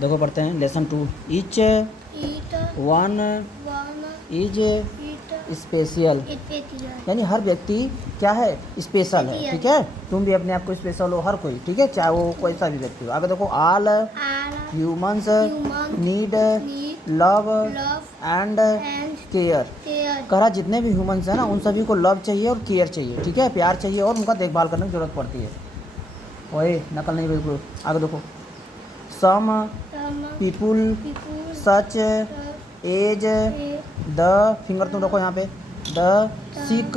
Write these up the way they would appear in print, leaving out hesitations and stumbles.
देखो पढ़ते हैं lesson 2। Each eat one one is eat special, special यानी हर व्यक्ति क्या है, स्पेशल है। ठीक है, तुम भी अपने आप को स्पेशल हो, हर कोई। ठीक है, चाहे वो कोई सा भी व्यक्ति हो। आगे देखो all all humans human need need love love and and care. care कह रहा जितने भी ह्यूमंस हैं ना उन सभी को लव चाहिए और केयर चाहिए। ठीक है, प्यार चाहिए और उनका देखभाल करने की ज़रूरत पड़ती है। ओए नकल नहीं बिल्कुल। आगे देखो some some people people such love as care the, finger तुम रखो यहाँ पे, the sick sick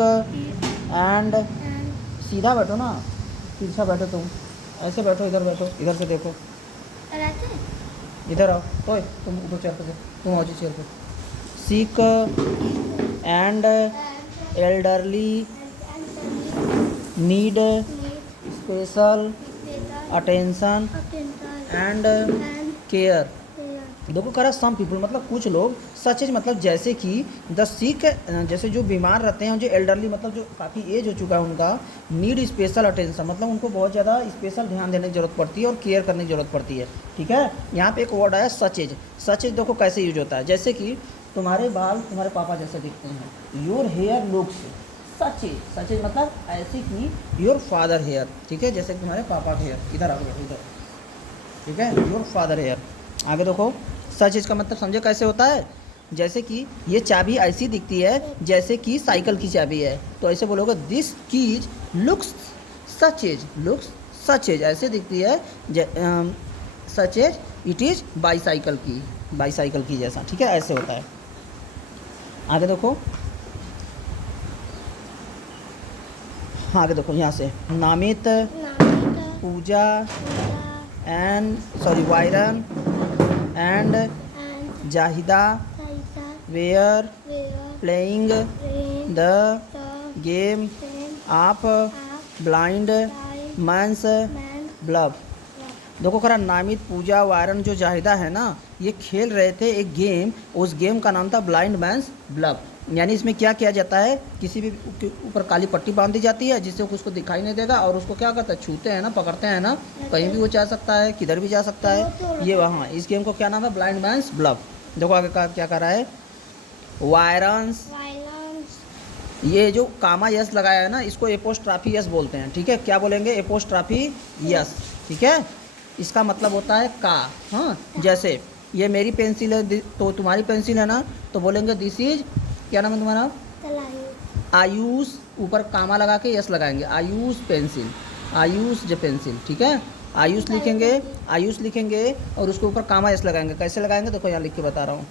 and, and सीधा बैठो ना, तिरछा बैठो तुम, ऐसे बैठो, इधर बैठो, इधर से देखो, रहते इधर आओ। तो तुम ऊपर चेयर पे, तुम आओ जी चेयर पे। Sick and elderly need special attention and care. देखो करा सम पीपल मतलब कुछ लोग, सच एज मतलब जैसे कि, द सिक जैसे जो बीमार रहते हैं, जो एल्डरली मतलब जो काफ़ी एज हो चुका है उनका, नीड स्पेशल अटेंशन मतलब उनको बहुत ज़्यादा स्पेशल ध्यान देने की ज़रूरत पड़ती है और केयर करने की ज़रूरत पड़ती है। ठीक है, यहाँ पे एक वर्ड आया सच एज। सच एज देखो कैसे यूज होता है, जैसे कि तुम्हारे बाल तुम्हारे पापा जैसे दिखते हैं, your hair looks such as. Such as मतलब ऐसे कि योर फादर हेयर। ठीक है, जैसे कि तुम्हारे पापा के हेयर, इधर आओ इधर। ठीक है, योर फादर हेयर। आगे देखो सच एज का मतलब समझे कैसे होता है, जैसे कि ये चाबी ऐसी दिखती है जैसे कि साइकिल की चाबी है, तो ऐसे बोलोगे this keys looks such as, looks such as ऐसे दिखती है such as it is bicycle की, बाईसाइकिल की जैसा। ठीक है, ऐसे होता है। आगे देखो, आगे देखो यहाँ से Namit Pooja and sorry Varun and Zahida were playing the game of blind man's bluff. देखो खरा नामित पूजा वायरन जो जाहिदा है ना, ये खेल रहे थे एक गेम, उस गेम का नाम था ब्लाइंड मैंस ब्लब। यानी इसमें क्या किया जाता है, किसी भी के ऊपर काली पट्टी बांध दी जाती है जिससे उसको दिखाई नहीं देगा, और उसको क्या करता है, छूते हैं ना, पकड़ते हैं ना, कहीं भी वो जा सकता है, किधर भी जा सकता है। ये वहाँ इस गेम को क्या नाम है, ब्लाइंड मैंस ब्लब। देखो आगे का क्या कर रहा है, वायरन्स, ये जो कामा यस लगाया है ना, इसको एपोस्ट्राफी यस बोलते हैं। ठीक है, क्या बोलेंगे, एपोस्ट्राफी यस। ठीक है, इसका मतलब होता है का। हाँ, जैसे ये मेरी पेंसिल है तो तुम्हारी पेंसिल है ना, तो बोलेंगे दिस इज, क्या नाम है तुम्हारा, आयुष, ऊपर कामा लगा के यस लगाएंगे, आयुष पेंसिल, आयुष जो पेंसिल। ठीक है, आयुष लिखेंगे, आयुष लिखेंगे और उसके ऊपर कामा यस लगाएंगे। कैसे लगाएंगे देखो यहाँ लिख के बता रहा हूँ।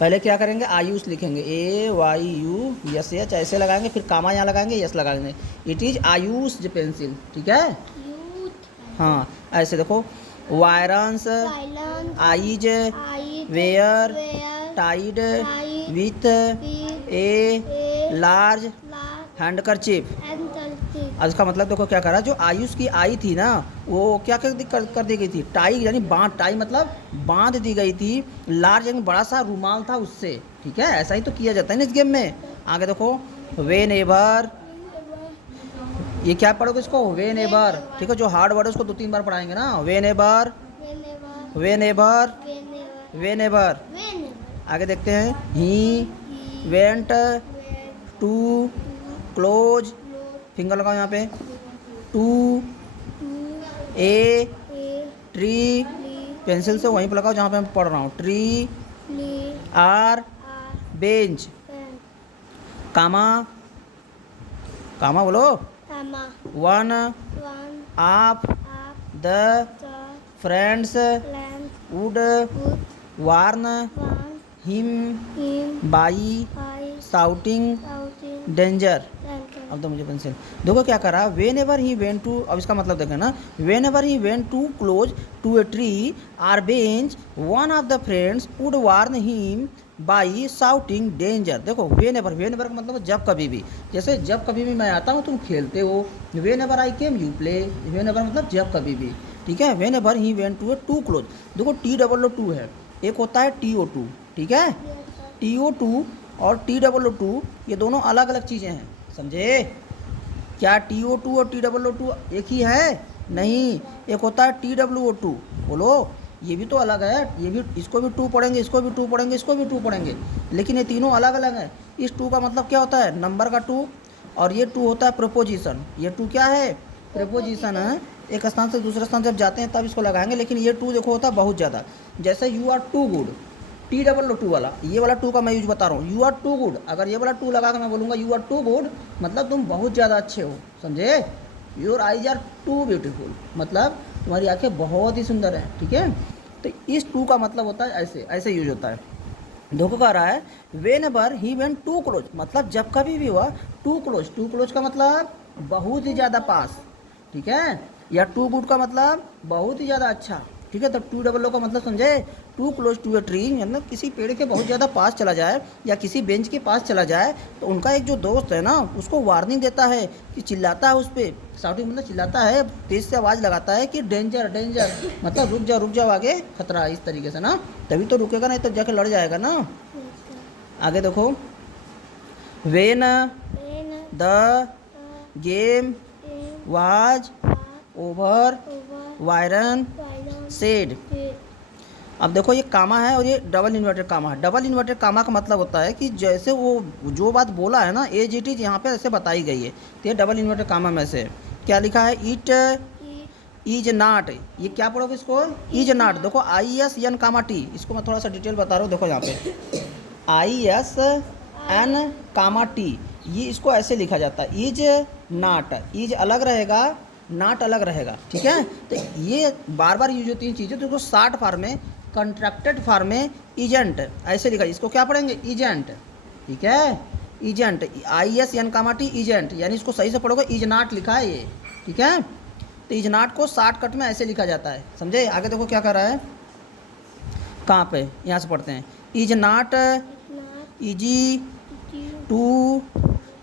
पहले क्या करेंगे, आयुष लिखेंगे, AYU यस एच ऐसे लगाएंगे, फिर कामा यहाँ लगाएंगे, यस लगाएंगे, इट इज़ आयुष जो पेंसिल। ठीक है, हाँ ऐसे देखो, Varun's eyes were tied with a large handkerchief. अब इसका मतलब देखो क्या करा, जो आयुष की आई थी ना, वो क्या कर दी गई थी, टाई यानी बांध, टाई मतलब बांध दी गई थी, लार्ज यानी बड़ा सा रूमाल था उससे। ठीक है, ऐसा ही तो किया जाता है ना इस गेम में। आगे देखो वेन एवर, ये क्या पढ़ोगे इसको, वेन एवर। ठीक है, जो हार्ड वर्ड है उसको 2-3 बार पढ़ाएंगे ना, whenever, whenever, whenever. आगे देखते हैं, he went to close, finger लगाओ यहाँ पे, टू ए ट्री, पेंसिल से वहीं पर लगाओ जहाँ पे मैं पढ़ रहा हूँ, tree or bench, comma, comma बोलो, one of the friends would warn him by shouting danger. अब तो मुझे पेंसिल देखो क्या करा, whenever he went to, अब इसका मतलब देखें ना, whenever he went to close to a tree or bench one of the friends would warn him by shouting danger. देखो वेन एवर, वेन एवर का मतलब जब कभी भी, जैसे जब कभी भी मैं आता हूँ तुम खेलते हो, whenever I came you play, whenever मतलब जब कभी भी। ठीक है, whenever he went to a too close, देखो TOO है, एक होता है TO2। ठीक है, TO2 और TOO ये दोनों अलग अलग चीज़ें हैं, समझे क्या, TO2 और TOO एक ही है नहीं, एक होता है TWO2, बोलो ये भी तो अलग है, ये भी, इसको भी टू पढ़ेंगे, इसको भी टू पढ़ेंगे, इसको भी टू पढ़ेंगे, लेकिन ये तीनों अलग अलग हैं। इस टू का मतलब क्या होता है, नंबर का टू, और ये टू होता है प्रोपोजिशन। ये टू क्या है, प्रोपोजिशन है। एक स्थान से दूसरे स्थान जब जाते हैं तब इसको लगाएंगे, लेकिन ये टू देखो होता है बहुत ज़्यादा। जैसे you are too good, T double O too वाला, ये वाला टू का मैं यूज बता रहा हूँ, यू आर टू गुड। अगर ये वाला टू लगा कर मैं बोलूँगा यू आर टू गुड, मतलब तुम बहुत ज़्यादा अच्छे हो, समझे। Your eyes are too beautiful, मतलब तुम्हारी आंखें बहुत ही सुंदर हैं, ठीक है। तो इस टू का मतलब होता है ऐसे, ऐसे यूज होता है। देखो कह रहा है whenever he went to close, मतलब जब कभी भी हुआ टू क्लोज। टू क्लोज का मतलब बहुत ही ज़्यादा पास, ठीक है। या टू गुड का मतलब बहुत ही ज़्यादा अच्छा, ठीक है। तो टू डबल ओ का मतलब समझे, too close to a tree, मतलब किसी पेड़ के बहुत ज़्यादा पास चला जाए या किसी बेंच के पास चला जाए तो उनका एक जो दोस्त है ना उसको वार्निंग देता है, कि चिल्लाता है उस पर, साउटिंग मतलब चिल्लाता है, तेज़ से आवाज़ लगाता है कि डेंजर डेंजर, मतलब रुक जाओ आगे खतरा, इस तरीके से ना, तभी तो रुकेगा, नहीं तो जाके लड़ जाएगा ना। आगे देखो, when the game was over Byron said. अब देखो ये कामा है और ये डबल इन्वर्टेड कामा है। डबल इन्वर्टेड कामा का मतलब होता है कि जैसे वो जो बात बोला है ना, एज इट इज यहाँ पे ऐसे बताई गई है, तो ये डबल इन्वर्टेड कामा में से क्या लिखा है, इट इज नॉट, ये क्या पढ़ोगे इसको, इज नॉट। देखो I S N comma T, इसको मैं थोड़ा सा डिटेल बता रहा हूँ। देखो यहाँ पे I S N comma T, ये इसको ऐसे लिखा जाता है, इज नॉट, इज अलग रहेगा, नॉट अलग रहेगा, ठीक है। तो ये बार बार यूज होती हैं चीज़ें, तो इसको शॉर्ट फॉर्म में, कंट्रैक्टेड फॉर्म में इजेंट ऐसे लिखा, इसको क्या पढ़ेंगे, इजेंट, ठीक है। Isn't, I S N comma T, isn't, यानी इसको सही से पढ़ोगे, इज नॉट लिखा है ये, ठीक है। तो इज नॉट को शॉर्टकट में ऐसे लिखा जाता है, समझे। आगे देखो क्या कर रहा है, कहाँ पे, यहाँ से पढ़ते हैं, is not easy to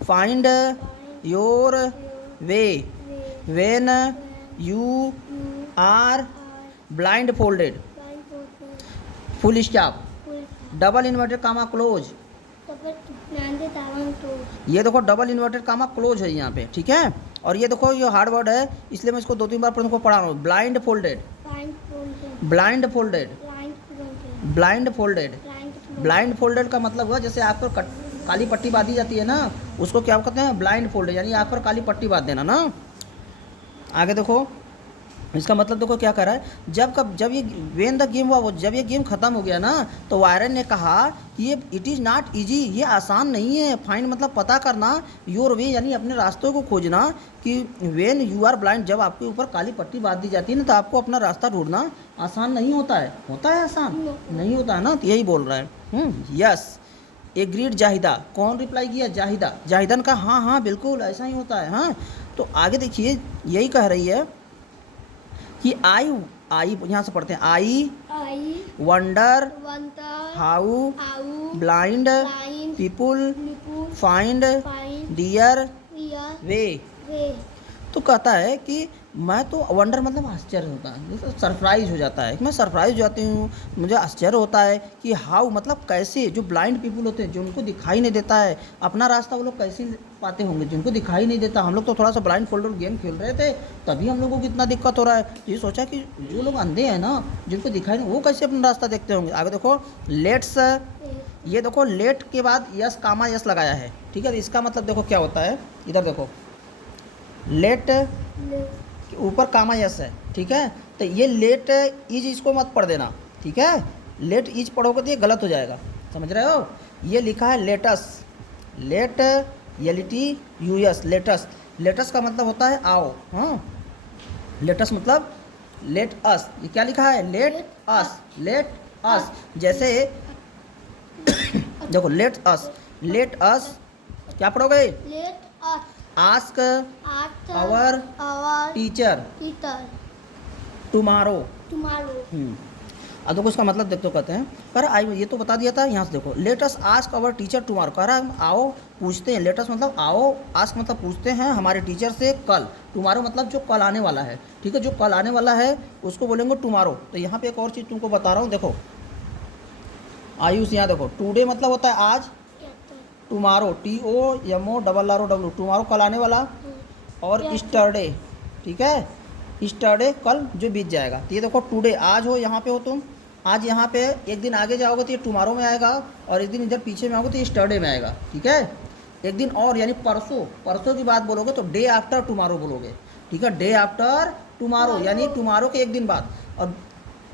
find your way when you are blindfolded, full stop, double inverted comma close. ये देखो डबल इन्वर्टेड कामा क्लोज है यहाँ पे, ठीक है। और ये देखो ये हार्ड वर्ड है, इसलिए मैं इसको दो तीन बार पढ़ने को पढ़ा रहा हूँ, blind folded, blind folded, blind folded. Blind folded का मतलब हुआ जैसे आँख पर काली पट्टी बांधी जाती है ना, उसको क्या कहते हैं, ब्लाइंड फोल्डेड, यानी आँख पर काली पट्टी बांध देना ना। आगे देखो इसका मतलब देखो क्या कर रहा है, जब ये वेन द गेम हुआ, वो जब ये गेम ख़त्म हो गया ना, तो वायरन ने कहा कि ये इट इज़ नॉट इजी, ये आसान नहीं है। फाइंड मतलब पता करना, योर वे यानी अपने रास्तों को खोजना, कि वेन यू आर ब्लाइंड, जब आपके ऊपर काली पट्टी बांध दी जाती है ना, तो आपको अपना रास्ता ढूंढना आसान नहीं होता है। होता है आसान? नहीं होता है ना, तो यही बोल रहा है। यस एग्रीड जाहिदा, कौन रिप्लाई किया, जाहिदा। जाहिदन का हाँ हाँ बिल्कुल ऐसा ही होता है। हाँ तो आगे देखिए यही कह रही है कि आई यहाँ से पढ़ते हैं, I wonder how blind people find their way. तो कहता है कि मैं तो वंडर मतलब आश्चर्य होता है, जैसे सरप्राइज हो जाता है, मैं सरप्राइज हो जाती हूँ, मुझे आश्चर्य होता है कि हाउ मतलब कैसे, जो ब्लाइंड पीपल होते हैं, जो उनको दिखाई नहीं देता है अपना रास्ता, वो लोग कैसे पाते होंगे, जिनको दिखाई नहीं देता। हम लोग तो थोड़ा सा ब्लाइंड फोल्डर गेम खेल रहे थे, तभी हम लोगों को इतना दिक्कत हो रहा है। तो ये सोचा कि जो लोग अंधे हैं ना, जिनको दिखाई नहीं, वो कैसे अपना रास्ता देखते होंगे। आगे देखो लेट्स, ये देखो लेट के बाद यस कामा यस लगाया है, ठीक है। इसका मतलब देखो क्या होता है, इधर देखो लेट ऊपर कामा यस है, ठीक है। तो ये लेट इज इसको मत पढ़ देना, ठीक है। लेट इज पढ़ोगे तो ये गलत हो जाएगा, समझ रहे हो। ये लिखा है लेटस, लेट एलिटी यूएस, लेटस। लेटस का मतलब होता है आओ, हाँ। लेटस मतलब लेट अस, ये क्या लिखा है, लेट अस, लेट अस। जैसे देखो लेट अस क्या पढ़ोगे, आस्क आवर टीचर टुमारो। अब देखो इसका मतलब देखो, कहते हैं पर आई, ये तो बता दिया था। यहाँ से देखो let's ask our teacher tomorrow, कह रहा है आओ पूछते हैं। लेटस मतलब आओ, आस्क मतलब पूछते हैं हमारे टीचर से कल, टुमारो मतलब जो कल आने वाला है, ठीक है। जो कल आने वाला है उसको बोलेंगे टुमारो। तो यहाँ पे एक और चीज़ तुमको बता रहा हूँ, देखो आयुष, यहाँ देखो टुडे मतलब होता है आज, टुमारो TOMO RRO, टुमारो कल आने वाला, और स्टरडे, ठीक है, स्टरडे कल जो बीत जाएगा। तो ये देखो टुडे आज हो, यहाँ पे हो तुम, आज यहाँ पे एक दिन आगे जाओगे तो ये टुमारो में आएगा, और एक दिन इधर पीछे में आओगे तो ये स्टरडे में आएगा। ठीक है, एक दिन और यानी परसों, परसों की बात बोलोगे तो डे आफ्टर टुमारो बोलोगे। ठीक है, डे आफ्टर टुमारो यानी टुमारो के एक दिन बाद, और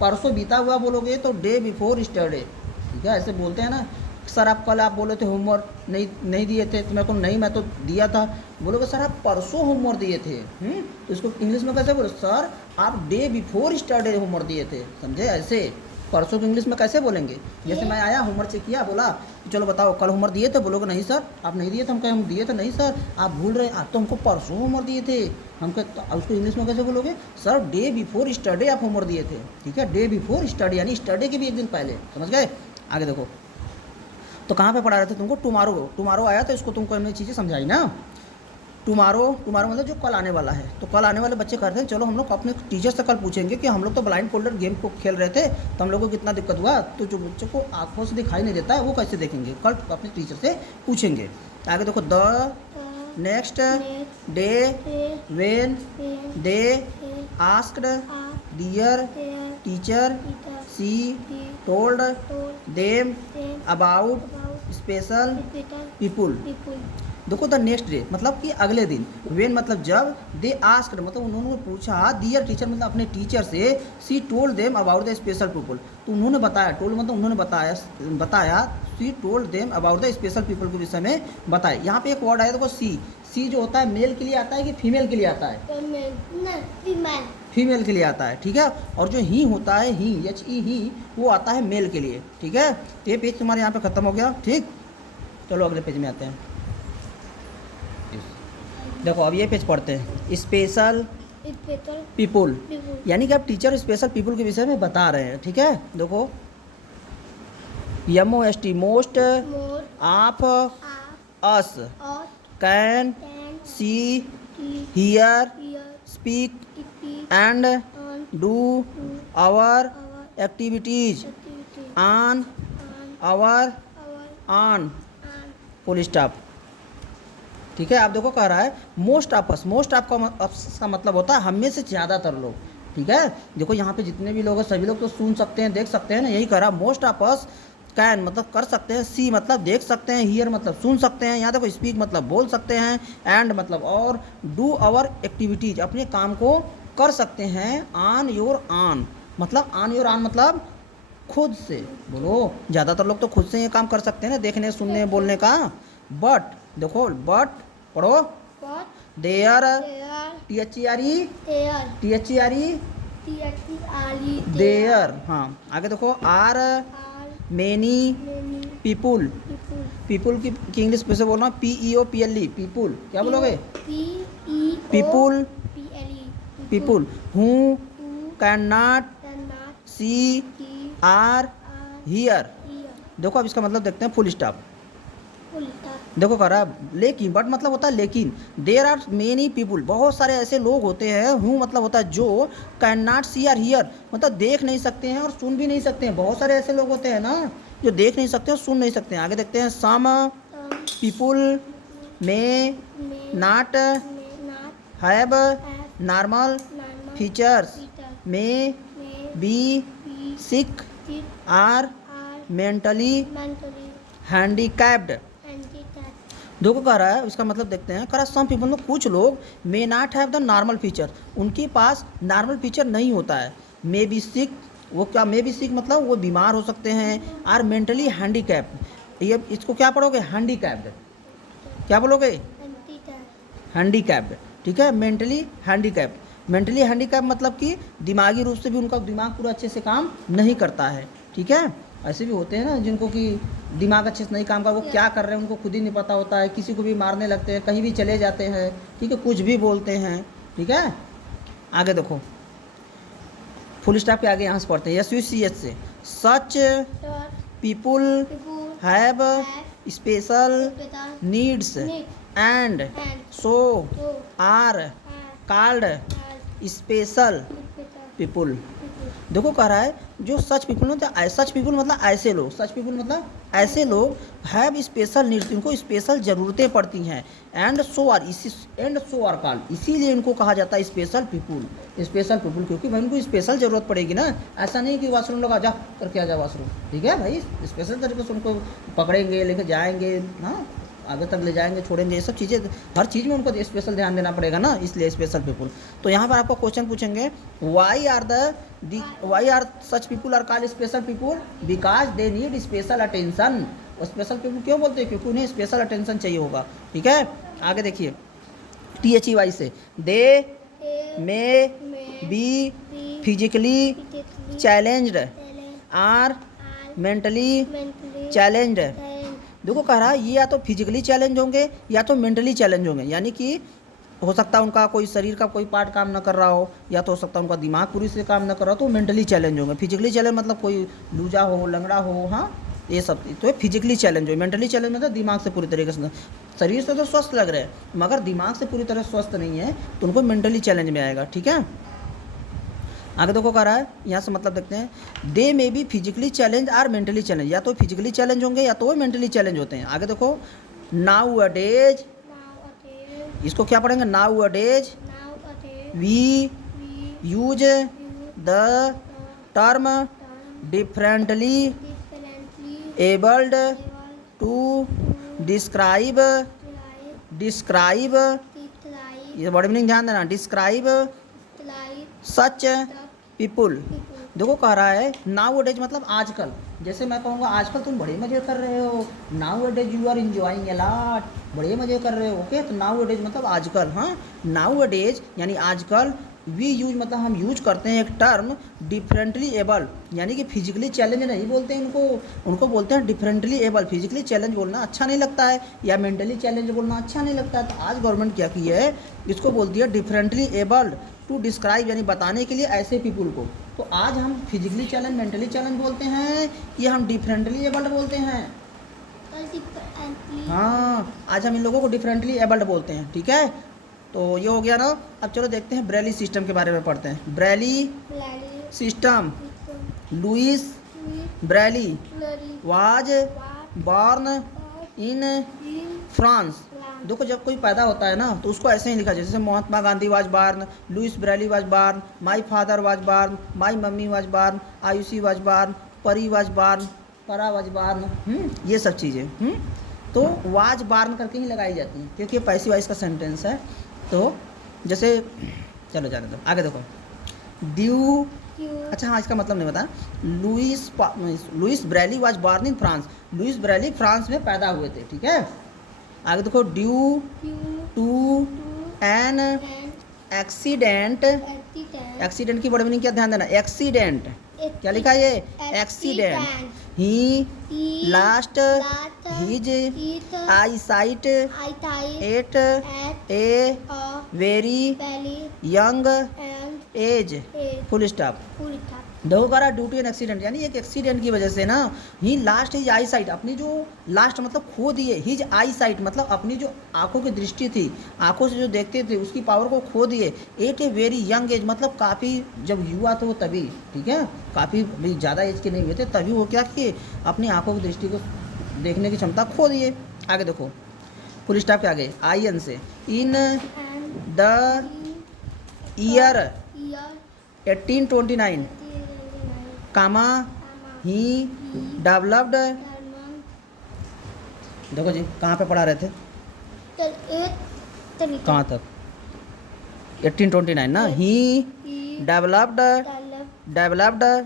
परसों बीता हुआ बोलोगे तो डे बिफोर स्टरडे। ठीक है, ऐसे बोलते हैं ना। सर आप कल आप बोले थे होमवर्क नहीं दिए थे, तो मेरे को नहीं, मैं तो दिया था। बोलोगे सर आप परसों होमवर्क दिए थे। तो इसको इंग्लिश में कैसे बोलो, सर आप डे बिफोर स्टरडे होमवर्क दिए थे। समझे, ऐसे परसों को इंग्लिश में कैसे बोलेंगे। जैसे मैं आया होमवर्क चेक किया, बोला चलो बताओ कल होमवर्क दिए थे, बोलोगे नहीं सर आप नहीं दिए थे। हम कहें हम दिए थे, नहीं सर आप भूल रहे, आप तो हमको परसों होमवर्क दिए थे। हम कह उसको इंग्लिश में कैसे बोलोगे, सर डे बिफोर स्टरडे आप होमवर्क दिए थे। ठीक है, डे बिफोर स्टरडे यानी स्टरडे के भी एक दिन पहले। समझ गए, आगे देखो। तो कहाँ पे पढ़ा रहे थे तुमको, टुमारो। टुमारो आया तो इसको तुमको हमने चीज़ें समझाई ना। टुमारो मतलब जो कल आने वाला है। तो कल आने वाले बच्चे कहते हैं चलो हम लोग अपने टीचर से कल पूछेंगे कि हम लोग तो ब्लाइंड फोल्डर गेम को खेल रहे थे तो हम लोग को कितना दिक्कत हुआ। तो जो बच्चों को आंखों से दिखाई नहीं देता है वो कैसे देखेंगे, कल अपने टीचर से पूछेंगे। आगे देखो, the next day when they asked dear teacher she told them about special people. देखो द नेक्स्ट डे मतलब कि अगले दिन, वेन मतलब जब, दे आस्क्ड मतलब उन्होंने पूछा, डियर टीचर मतलब अपने टीचर से, सी told them about the special people तो उन्होंने बताया, टोल्ड मतलब उन्होंने बताया सी told them about the special people के विषय में बताया। यहाँ पे एक वर्ड आया देखो सी जो होता है मेल के लिए आता है कि फीमेल के लिए आता है, फीमेल के लिए आता है। ठीक है, और जो ही होता है ही वो आता है मेल के लिए। ठीक है, तो ये पेज तुम्हारे यहाँ पे ख़त्म हो गया। ठीक, चलो अगले पेज में आते हैं। देखो अब ये पेज पढ़ते हैं, स्पेशल पीपुल यानी कि आप टीचर स्पेशल पीपुल के विषय में बता रहे हैं। ठीक है, देखो MOST most, of us, can see hear speak and do our activities on our own full stop. ठीक है, आप देखो कह रहा है most of us, most of का मतलब होता है हम में से ज़्यादातर लोग। ठीक है, देखो यहाँ पे जितने भी लोग हैं सभी लोग तो सुन सकते हैं, देख सकते हैं ना, यही कह रहा है मोस्ट ऑफ अस कैन मतलब कर सकते हैं, सी मतलब देख सकते हैं, हियर मतलब सुन सकते हैं, यहाँ देखो स्पीक मतलब बोल सकते हैं, एंड मतलब और, डू आवर एक्टिविटीज अपने काम को कर सकते हैं, ऑन योर ऑन मतलब ऑन योर ऑन मतलब खुद से। बोलो ज़्यादातर लोग तो खुद से ये काम कर सकते हैं ना, देखने सुनने बोलने का। बट देखो बट पढ़ो, देयर देयर। हाँ आगे देखो, आर मेनी पीपुल, पीपुल की इंग्लिश में से बोलना PEOPLE पीपुल। क्या बोलोगे, people people. Who can not see or hear. देखो अब इसका मतलब देखते हैं, फुल स्टॉप। देखो कह रहा है लेकिन, बट मतलब होता है लेकिन, देयर आर मेनी पीपुल बहुत सारे ऐसे लोग होते हैं, हु मतलब होता है जो, can not see or hear मतलब देख नहीं सकते हैं और सुन भी नहीं सकते हैं। बहुत सारे ऐसे लोग होते हैं ना जो देख नहीं सकते और सुन नहीं सकते हैं। आगे देखते हैं, some people may not have normal features, may be sick or mentally handicapped. देखो कह रहा है इसका मतलब देखते हैं, कह रहा है सम पीपल में कुछ लोग मे not have the normal feature उनके पास नॉर्मल फीचर नहीं होता है। मे बी सिक, वो क्या मे बी सिक मतलब वो बीमार हो सकते हैं। आर मेंटली हैंडीकैप्ड, ये इसको क्या पढ़ोगे, हैंडीकैप्ड। क्या बोलोगे, हैंडीकैप्ड। ठीक है, मेंटली हैंडीकैप्ड, मेंटली हैंडीकैप मतलब कि दिमागी रूप से भी उनका दिमाग पूरा अच्छे से काम नहीं करता है। ठीक है, ऐसे भी होते हैं ना जिनको कि दिमाग अच्छे से नहीं काम कर, वो क्या कर रहे हैं उनको खुद ही नहीं पता होता है, किसी को भी मारने लगते हैं, कहीं भी चले जाते हैं। ठीक है, कुछ भी बोलते हैं। ठीक है, आगे देखो फुल स्टॉप के आगे यहाँ से पढ़ते हैं, SUCH से, such people have special needs and so are called special people. देखो कह रहा है जो सच पीपल मतलब सच पीपल मतलब ऐसे लोग, सच पीपल मतलब ऐसे लोग हैव स्पेशल नीड्स, इनको स्पेशल ज़रूरतें पड़ती हैं, एंड सो आर कॉल्ड, इसीलिए इनको कहा जाता है स्पेशल पीपल, क्योंकि भाई उनको स्पेशल ज़रूरत पड़ेगी ना। ऐसा नहीं कि वाशरूम लोग आ जा करके आ जा वाशरूम, ठीक है भाई, स्पेशल तरीके से उनको पकड़ेंगे, लेकर जाएंगे, हाँ आगे तक ले जाएंगे, छोड़ेंगे, ये सब चीज़ें, हर चीज़ में उनको स्पेशल ध्यान देना पड़ेगा ना, इसलिए स्पेशल पीपल। तो यहाँ पर आपको क्वेश्चन पूछेंगे why are such people are called special people, because they need special attention. और स्पेशल पीपल क्यों बोलते हैं, क्योंकि उन्हें स्पेशल अटेंशन चाहिए होगा, ठीक है। आगे देखिए THEY से, they may be physically challenged or mentally challenged. देखो कह रहा है ये या तो फिजिकली चैलेंज होंगे या तो मेंटली चैलेंज होंगे, यानी कि हो सकता है उनका कोई शरीर का कोई पार्ट काम ना कर रहा हो, या तो हो सकता है उनका दिमाग पूरी से काम ना कर रहा हो, तो मेंटली चैलेंज होंगे। फिजिकली चैलेंज मतलब कोई लूजा हो, लंगड़ा हो, हाँ ये सब, तो फिजिकली चैलेंज हो। मेंटली चैलेंज मतलब दिमाग से पूरी तरीके से, शरीर से तो स्वस्थ लग रहे हैं मगर दिमाग से पूरी तरह स्वस्थ नहीं है, तो उनको मेंटली चैलेंज में आएगा, ठीक है। आगे देखो कह रहा है, यहाँ से मतलब देखते हैं, they may be physically challenge or mentally challenge, या तो फिजिकली चैलेंज होंगे या तो वो मेंटली चैलेंज होते हैं। आगे देखो नाउ अ डेज, इसको क्या पढ़ेंगे, nowadays we use the term differently abled to describe ये वर्ड मीनिंग ध्यान देना, डिस्क्राइब सच पीपुल। देखो कह रहा है नाउ डेज मतलब आजकल, जैसे मैं कहूँगा आजकल तुम बड़े मज़े कर रहे हो, nowadays you are enjoying a lot, बड़े मज़े कर रहे हो, ओके। तो नाउ डेज मतलब आजकल, हाँ नाउ डेज यानी आजकल, वी यूज मतलब हम यूज करते हैं एक टर्म डिफरेंटली एबल, यानी कि फिजिकली चैलेंज नहीं बोलते हैं उनको बोलते हैं डिफरेंटली एबल। फिजिकली चैलेंज बोलना अच्छा नहीं लगता है या मेंटली चैलेंज बोलना अच्छा नहीं लगता है, तो आज गवर्नमेंट क्या की है, इसको बोलती है डिफरेंटली एबल्ड टू डिस्क्राइब, यानी बताने के लिए ऐसे पीपल को। तो आज हम फिजिकली चैलेंज मेंटली चैलेंज बोलते हैं या हम डिफरेंटली एबल्ड बोलते हैं, हाँ आज हम इन लोगों को डिफरेंटली एबल्ड बोलते हैं, ठीक है। तो ये हो गया ना। अब चलो देखते हैं ब्रेली सिस्टम के बारे में पढ़ते हैं। Braille system, Louis Braille was born in France. देखो जब कोई पैदा होता है ना तो उसको ऐसे ही लिखा जाए, जैसे Mahatma Gandhi was born, Louis Braille was born, my father was born, my mummy was born, Ayushi was born, Pari was born, Para was born, ये सब चीज़ें तो वाज बॉर्न करके ही लगाई जाती हैं, क्योंकि ये पैसिव वॉइस का सेंटेंस है। तो जैसे चलो जाने दो, आगे देखो ड्यू, अच्छा हाँ इसका मतलब नहीं बता। Louis Braille was born in France, Louis Braille France में पैदा हुए थे, ठीक है। आगे देखो due to an accident, accident की बड़ी मीनिंग क्या ध्यान देना, एक्सीडेंट क्या लिखा है ये, accident, he lost his eyesight at a very young age, full stop. देखो करा ड्यू टू एन एक्सीडेंट, यानी एक एक्सीडेंट की वजह से ना ही लास्ट हिज आई साइट, अपनी जो लास्ट मतलब खो दिए, हिज आई साइट मतलब अपनी जो आंखों की दृष्टि थी, आंखों से जो देखते थे उसकी पावर को खो दिए, at a very young age मतलब काफ़ी जब युवा थे वो तभी, ठीक है, काफ़ी ज़्यादा एज के नहीं हुए थे तभी वो क्या किए, अपनी आंखों की दृष्टि को देखने की क्षमता खो दिए। आगे देखो फुल स्टॉप के आगे आई एन से, in the year 1829 comma he developed, देखो जी कहाँ पे पढ़ा रहे थे, कहाँ तक, 1829 ना, ही डेवलप्ड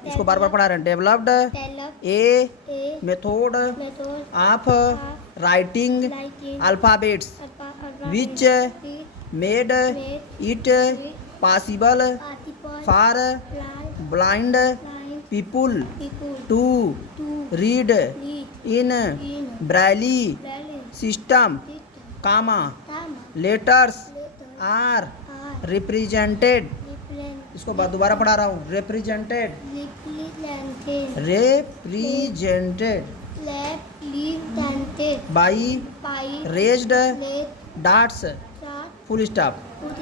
इसको बार बार पढ़ा रहे हैं, developed a method of writing alphabets which made it possible for blind people to read in Braille system, comma letters are represented, इसको दोबारा पढ़ा रहा हूँ, represented by raised dots, full stop.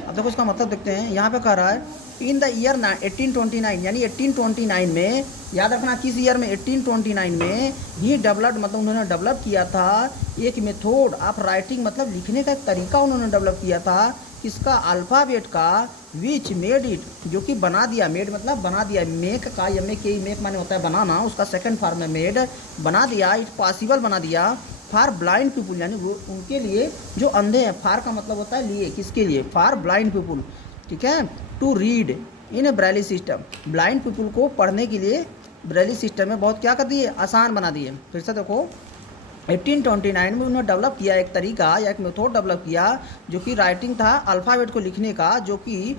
अब देखो इसका मतलब देखते हैं, यहाँ पे कह रहा है इन द ईयर 1829 यानी 1829 में, याद रखना किस ईयर में, 1829 में ही डेवलप्ड मतलब उन्होंने डेवलप किया था एक मेथड ऑफ राइटिंग मतलब लिखने का एक तरीका उन्होंने डेवलप किया था किसका, अल्फ़ाबेट का, विच मेड इट जो कि बना दिया, मेड मतलब बना दिया, मेक का या मेक माने होता है बनाना, उसका सेकंड फॉर्म में मेड बना दिया, इट पॉसिबल बना दिया फॉर ब्लाइंड पीपुल यानी वो उनके लिए जो अंधे हैं, फार का मतलब होता है लिए, किसके लिए, फॉर ब्लाइंड पीपुल, ठीक है, to read in Braille system, blind people को पढ़ने के लिए ब्रेली सिस्टम में बहुत क्या कर दिए, आसान बना दिए। फिर से देखो 1829 में उन्होंने डेवलप किया एक तरीका या एक मेथड डेवलप किया जो कि राइटिंग था अल्फ़ाबेट को लिखने का, जो कि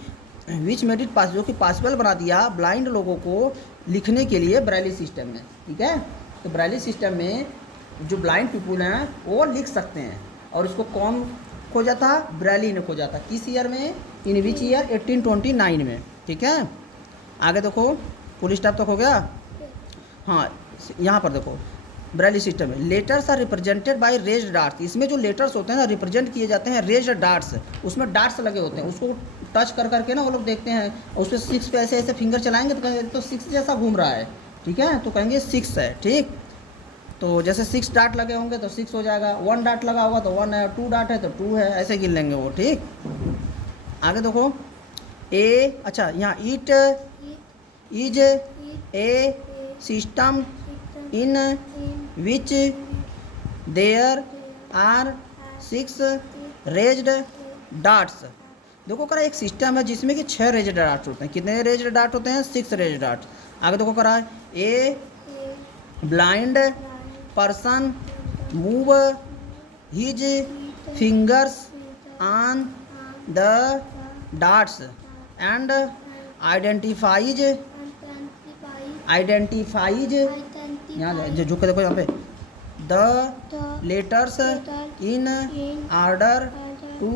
विच मेड इट पास जो कि पॉसिबल बना दिया ब्लाइंड लोगों को लिखने के लिए ब्रेली सिस्टम में, ठीक है। तो ब्रेली सिस्टम में जो ब्लाइंड पीपुल हैं वो लिख सकते हैं, और इसको कौन खोजा था, ब्रेली ने खोजा था, किस ईयर में, इन विच ईयर, 1829 में, ठीक है। आगे देखो फुल स्टॉप तक हो गया। हाँ, यहाँ पर देखो ब्रेली सिस्टम में letters are represented by raised dots, इसमें जो लेटर्स होते हैं ना रिप्रेजेंट किए जाते हैं रेज्ड डार्ट्स, उसमें डार्ट्स लगे होते हैं, उसको टच कर करके ना वो लोग देखते हैं, और उस पर 6 पे ऐसे ऐसे फिंगर चलाएंगे तो कहेंगे तो 6 जैसा घूम रहा है, ठीक है, तो कहेंगे 6 है, ठीक। तो जैसे 6 डार्ट लगे होंगे तो 6 हो जाएगा, 1 डार्ट लगा होगा तो 1 है, 2 डार्ट है तो 2 है, ऐसे गिन लेंगे वो, ठीक। आगे देखो ए, अच्छा यहाँ it is a system in which there are 6 raised dots, देखो करा एक सिस्टम है जिसमें कि 6 रेज्ड डार्ट्स होते हैं, कितने रेज्ड डार्ट होते हैं, 6 रेज्ड डार्ट्स। आगे देखो करा a blind person move his fingers on the dots and identifies यहाँ जो देखो यहाँ पे the letters in order to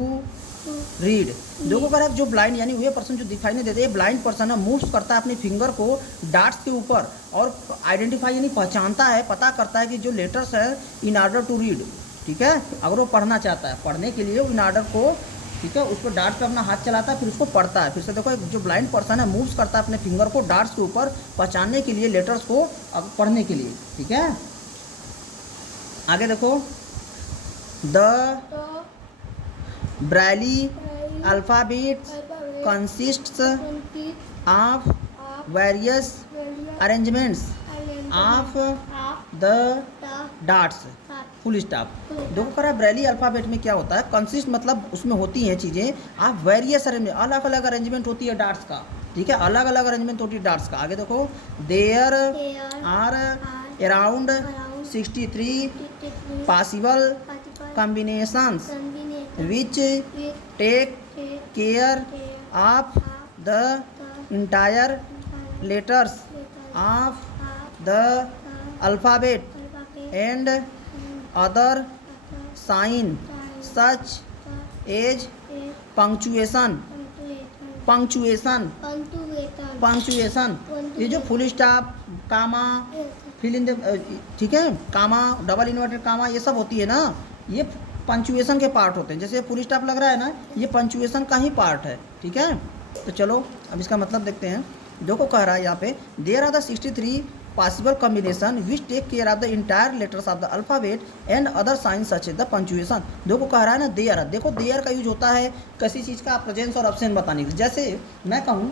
read, देखो अगर जो ब्लाइंड यानी वह पर्सन जो दिखाई नहीं देते, ये ब्लाइंड पर्सन है, मूव्स करता है अपने फिंगर को डार्ट्स के ऊपर और आइडेंटिफाई यानी पहचानता है, पता करता है कि जो लेटर्स है इन आर्डर टू रीड, ठीक है, अगर वो पढ़ना चाहता है, पढ़ने के लिए इन आर्डर को, ठीक है, उस पर डार्ट्स पे अपना हाथ चलाता है, फिर उसको पढ़ता है। फिर से देखो जो ब्लाइंड पर्सन है मूव्स करता है अपने फिंगर को डार्ट्स के ऊपर पहचानने के लिए, लेटर्स को पढ़ने के लिए, ठीक है। आगे देखो the Braille alphabet consists of various arrangements of the darts, full stop. देखो करा ब्रेली अल्फ़ाबेट में क्या होता है, कंसिस्ट मतलब उसमें होती हैं चीज़ें, आप वेरियस अरेंजमेंट, अलग अलग अरेंजमेंट होती है डार्ट्स का, ठीक है, अलग अलग अरेंजमेंट होती है डार्ट्स का। आगे देखो there are around 63 possible combinations which take care of the entire letters of the alphabet and other sign such as punctuation, ये जो full stop, comma, fill in the, ठीक है, कामा, डबल इन्वर्टेड कामा, ये सब होती है ना, ये पंचुएशन के पार्ट होते हैं। जैसे फुल स्टॉप लग रहा है ना, ये पंचुएशन का ही पार्ट है, ठीक है। तो चलो अब इसका मतलब देखते हैं। देखो कह रहा है यहाँ पे there are the 63 possible combination which take care of the entire letters of the alphabet and other signs such the punctuation. देखो कह रहा है ना देयर, देखो देयर का यूज होता है किसी चीज़ का प्रेजेंस और एब्सेंस बताने के लिए। जैसे मैं कहूँ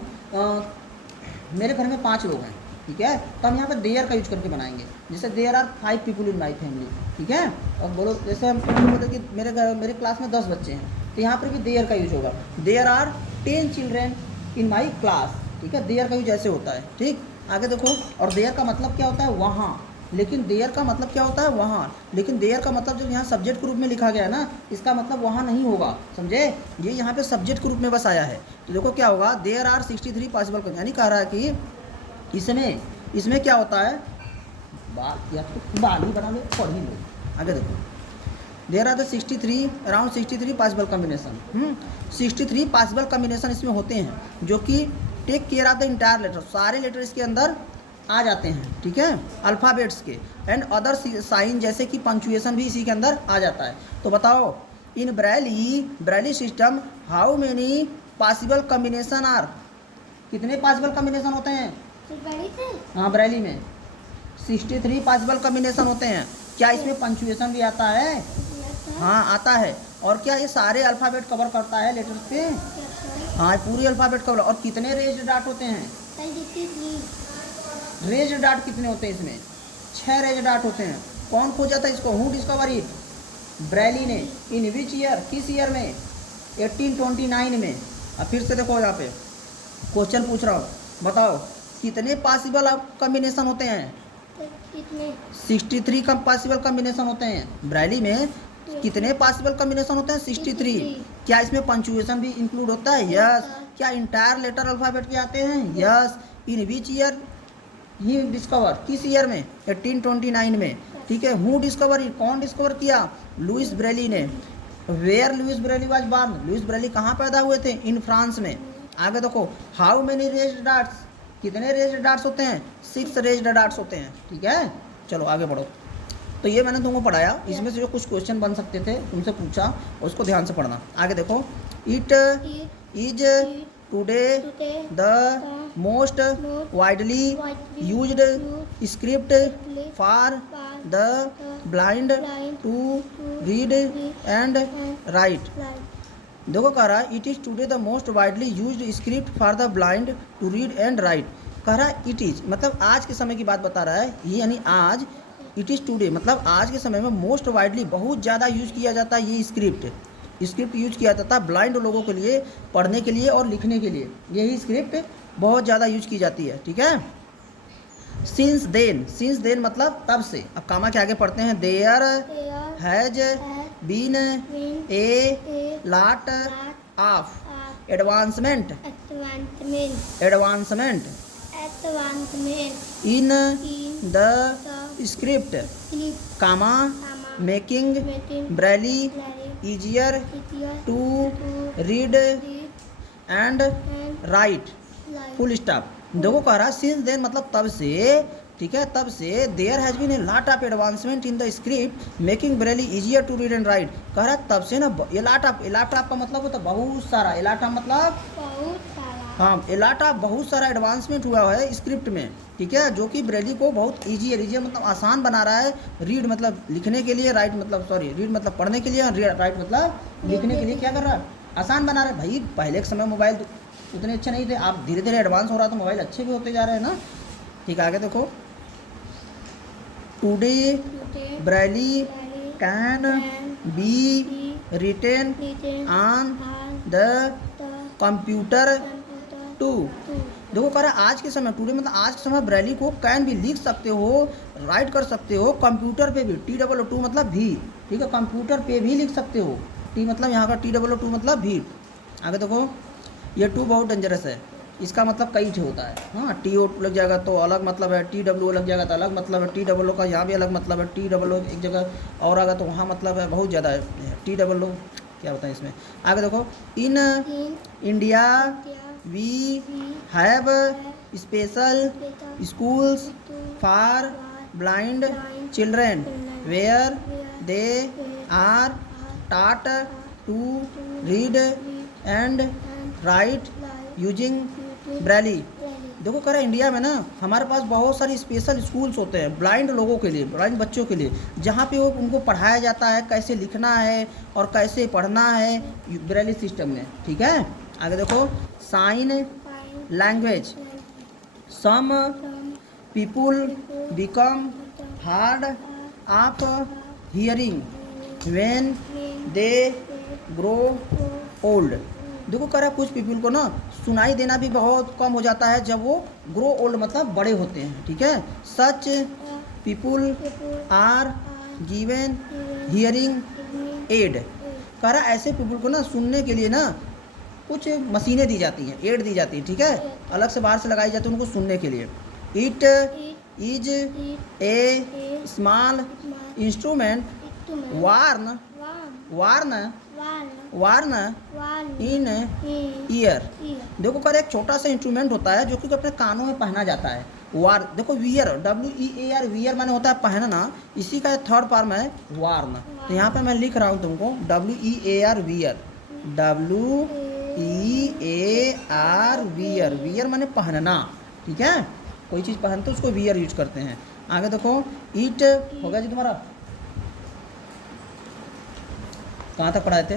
मेरे घर में 5 लोग हैं, ठीक है, तो हम यहाँ पर देयर का यूज करके बनाएंगे। जैसे there are 5 people in my family, ठीक है, और बोलो जैसे हम बोलते कि मेरे क्लास में 10 बच्चे हैं, तो यहाँ पर भी देयर का यूज होगा। There are 10 children in my class, ठीक है, देयर का यूज ऐसे होता है, ठीक। आगे देखो, और देयर का मतलब क्या होता है, वहाँ, लेकिन देयर का मतलब क्या होता है, वहाँ, लेकिन देयर का मतलब जब यहाँ सब्जेक्ट के रूप में लिखा गया है ना, इसका मतलब वहाँ नहीं होगा, समझे, ये यहाँ पे सब्जेक्ट के रूप में बस आया है। तो देखो क्या होगा, देयर आर 63 पॉसिबल, यानी कह रहा है कि इसमें क्या होता है, बात या तो बाल ही बना लो, पढ़ ही लो। आगे देखो there are the 63 around 63 possible combination, 63 possible combination इसमें होते हैं जो कि take care of the entire letter, सारे लेटर इसके अंदर आ जाते हैं, ठीक है, अल्फ़ाबेट्स के, एंड अदर साइन जैसे कि पंचुएशन भी इसी के अंदर आ जाता है। तो बताओ in Braille system how many possible combination are, कितने पॉसिबल कॉम्बिनेशन होते हैं? बड़ी थे। हाँ ब्रेली में 63 पॉसिबल कॉम्बिनेशन होते हैं। क्या इसमें पंचुएशन भी आता है? हाँ आता है। और क्या ये सारे अल्फ़ाबेट कवर करता है लेटर्स पे? हाँ पूरी अल्फ़ाबेट कवर। और कितने रेज्ड डॉट होते हैं? रेज्ड डॉट कितने होते हैं इसमें? 6 रेज्ड डॉट होते हैं। कौन खोजा था इसको? Who discover it? ब्रेली ने। इन विच ईयर? किस ईयर में? 1829 में। अब फिर से देखो यहाँ पे क्वेश्चन पूछ रहा हूँ, बताओ कितने पॉसिबल कॉम्बिनेशन होते हैं? कितने? 63 का पॉसिबल कॉम्बिनेशन होते हैं। ब्रेली में कितने पॉसिबल कॉम्बिनेशन होते हैं? 63। क्या इसमें पंचुएशन भी इंक्लूड होता है? यस। क्या इंटायर लेटर अल्फ़ाबेट के आते हैं? Yes. In which year he discover? किस ईयर में? 1829 में। ठीक है। Who discover? कौन डिस्कवर किया? लुइस ब्रेली ने। Where Louis Braille was born? Louis Braille कहाँ पैदा हुए थे? इन फ्रांस में। आगे देखो, हाउ मेनी रेज्ड डॉट्स? कितने रेज्ड डॉट्स होते हैं? 6 रेज्ड डॉट्स होते हैं। ठीक है, चलो आगे बढ़ो। तो ये मैंने तुमको पढ़ाया, इसमें से जो कुछ क्वेश्चन बन सकते थे तुमसे पूछा, उसको ध्यान से पढ़ना। आगे देखो, it is today the most widely used script for the blind to read and write. देखो कह रहा है it is today the most widely used script for the blind to read and write. कह रहा है इट इज़ मतलब आज के समय की बात बता रहा है, ये यानी आज। इट इज़ टुडे मतलब आज के समय में मोस्ट वाइडली बहुत ज़्यादा यूज़ किया जाता है ये स्क्रिप्ट यूज किया जाता है ब्लाइंड लोगों के लिए, पढ़ने के लिए और लिखने के लिए। यही स्क्रिप्ट बहुत ज़्यादा यूज की जाती है। ठीक है। सिंस देन मतलब तब से। अब कामा के आगे पढ़ते हैं, there has been a lot of advancement in the script comma making Braille easier to read and write full stop. देखो कह रहा सिंस देन मतलब तब से। ठीक है, तब से there has been a lot of advancement in the script making Braille easier to read and write. कह रहा तब से ना ए लॉट ऑफ का मतलब होता है बहुत सारा। ए लॉट ऑफ मतलब बहुत सारा। हाँ, ए लॉट ऑफ बहुत सारा एडवांसमेंट हुआ है स्क्रिप्ट में। ठीक है, जो कि ब्रेली को बहुत ईजी मतलब आसान बना रहा है। रीड मतलब लिखने के लिए, राइट मतलब रीड मतलब पढ़ने के लिए, राइट मतलब लिखने के लिए क्या कर रहा है? आसान बना रहा है। भाई पहले के समय मोबाइल तो उतने अच्छे नहीं थे, आप धीरे धीरे एडवांस हो रहा तो मोबाइल अच्छे भी होते जा रहे हैं ना। ठीक है, आगे देखो, today Braille can be written on the computer too. देखो कह रहा है आज के समय, टुडे मतलब आज के समय ब्रेली को कैन भी लिख सकते हो, राइट कर सकते हो कंप्यूटर पे भी। TOO मतलब भी। ठीक है, कंप्यूटर पे भी लिख सकते हो। टी मतलब यहाँ का TOO मतलब भी। आगे देखो, ये टू बहुत डेंजरस है, इसका मतलब कई ठे होता है। हाँ, TO लग जाएगा तो अलग मतलब है, TWO लग जाएगा तो अलग मतलब है, TOO का यहाँ भी अलग मतलब है, TOO एक जगह और आगा तो वहाँ मतलब है, बहुत ज़्यादा है TOO। क्या बताएं इसमें। आगे देखो, in India we have special schools for blind children where they are taught to read and write using Braille. देखो कह रहा है इंडिया में ना हमारे पास बहुत सारी स्पेशल स्कूल्स होते हैं ब्लाइंड लोगों के लिए, ब्लाइंड बच्चों के लिए, जहाँ पे वो उनको पढ़ाया जाता है कैसे लिखना है और कैसे पढ़ना है ब्रेली सिस्टम में। ठीक है, आगे देखो, sign language some people become hard of hearing when they grow old. देखो कह रहा है कुछ पीपल को ना सुनाई देना भी बहुत कम हो जाता है जब वो ग्रो ओल्ड मतलब बड़े होते हैं। ठीक है, such people are given hearing aid. कह रहा है ऐसे पीपल को ना सुनने के लिए ना कुछ मशीनें दी जाती हैं, एड दी जाती है। ठीक है, अलग से बाहर से लगाई जाती है उनको सुनने के लिए। It is a small instrument worn in ear. देखो कर एक छोटा सा इंस्ट्रूमेंट होता है जो कि अपने कानों में पहना जाता है। वार देखो वियर, WEAR, वियर माने होता है पहनना, इसी का थर्ड फॉर्म है वार्न। तो यहाँ पे मैं लिख रहा हूँ तुमको WEAR wear, EAR wear, wear माने पहनना, ठीक है, कोई चीज़ पहनते उसको वियर यूज करते हैं। आगे देखो ईट हो गया जी तुम्हारा, कहाँ तक पढ़ाए थे?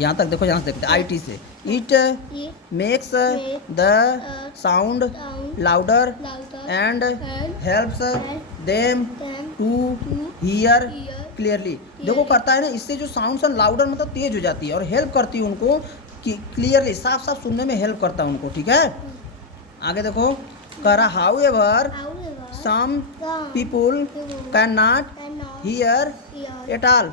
यहाँ तक देखो, यहाँ से देखते IT से। It makes the sound louder and helps them to hear clearly. देखो करता है ना, इससे जो साउंड लाउडर मतलब तेज हो जाती है और हेल्प करती है उनको कि क्लियरली साफ साफ सुनने में हेल्प करता है उनको, ठीक है। आगे देखो कह रहा however some people can not hear at all.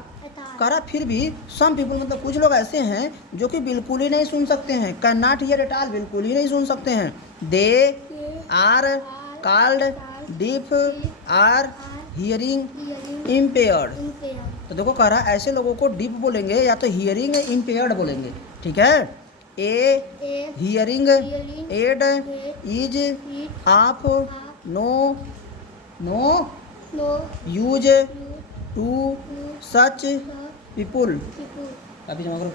कह रहा फिर भी सम पीपल मतलब कुछ लोग ऐसे हैं जो कि बिल्कुल ही नहीं सुन सकते हैं, can not hear at all बिल्कुल ही नहीं सुन सकते हैं। They are called deaf or hearing impaired. तो देखो कह रहा ऐसे लोगों को डीप बोलेंगे या तो हियरिंग इम्पेयर्ड बोलेंगे, ठीक है। A hearing aid is of no use to such people. अभी जमा करो।